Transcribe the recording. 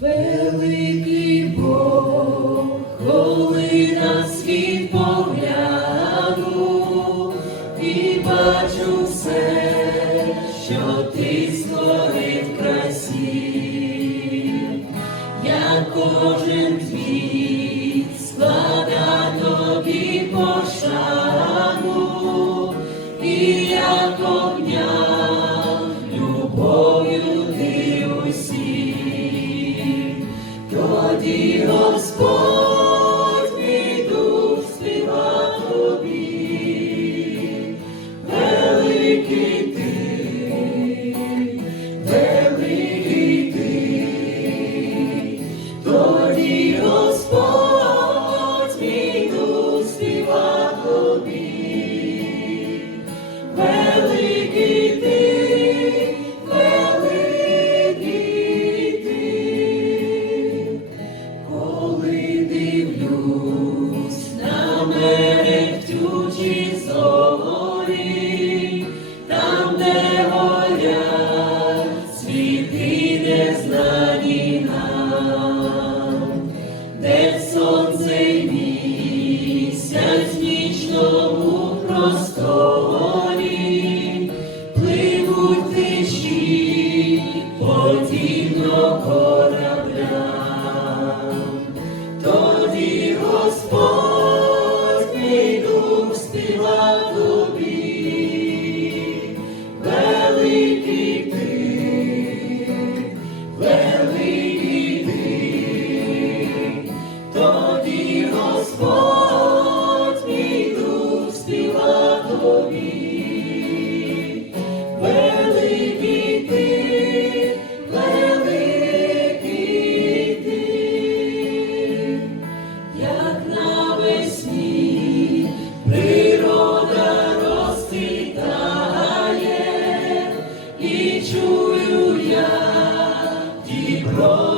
Великий Бог, коли на світ погляну і бачу все, що ти створив красі, я кожен твій склада тобі пошану, і як огня. Тоді Господь Glory.